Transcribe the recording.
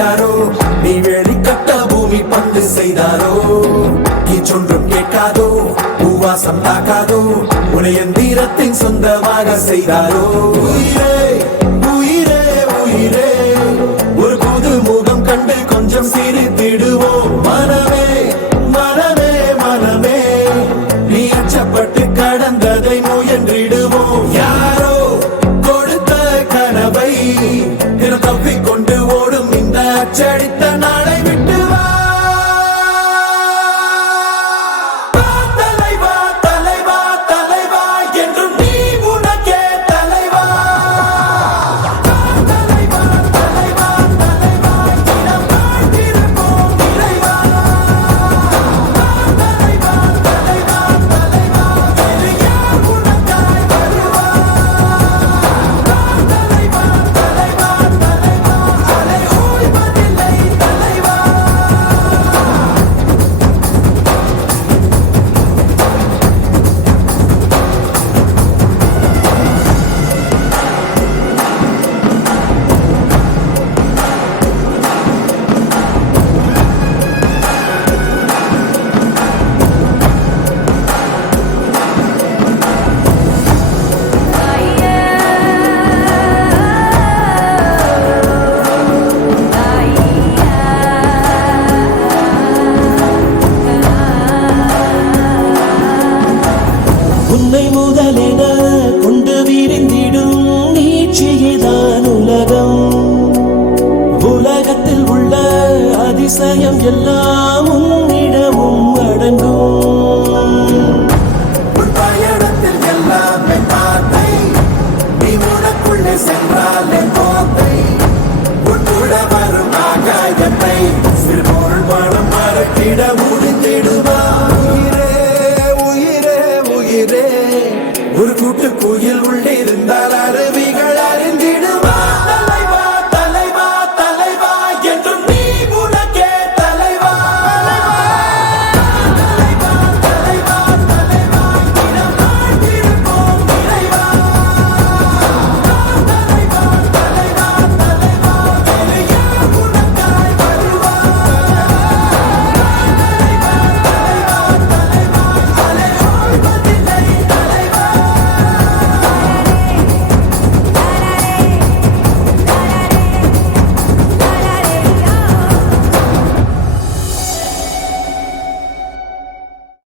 யாரோ நீ வேலி கட்ட பூமி பந்து செய்தாரோ சொன்றும் கேட்காதோ பூவாசம் தாக்காதோ உனைய தீரத்தின் சொந்தமாக செய்தாரோ உயிரே உயிரே உயிரே ஒரு புது முகம் கண்டு கொஞ்சம் சிரித்திடுவோம் மனமே மனமே மனமே நீ அச்சப்பட்டு கடந்ததை முயன்றிடுவோம் யாரோ கொடுத்த கனவை தப்பிக்கொண்டு ஓடும் இந்த அச்சடித்த நாளை விட்டு வா தலைவா தலைவா தலைவா என்றும் நீ உனக்கே தலைவா தலைவா தலைவா தலைவா இடம் வாழ்ந்திருப்போம் இறைவா தலைவா தலைவா தலைவா என்று யார் உனக்காய் வருவா தலைவா தலைவா தலைவா அலை ஓய்வதில்லை தலைவா உன்னை முதலென கொண்டு விரிந்திடும் நீட்சியேதான் உலகம் உலகத்தில் உள்ள அதிசயம் எல்லாம் உன்னிடமும் அடங்கும் உன் பயணத்தில் எல்லாமே பாதை நீ உனக்குள்ளே சென்றாலே போதை உன் கூட வரும் ஆகாயத்தை சிறுபொருள் பணம் மறக்கிட முடிந்திடுவா உயிரே உயிரே உயிரே ஒரு கூட்டு குயில்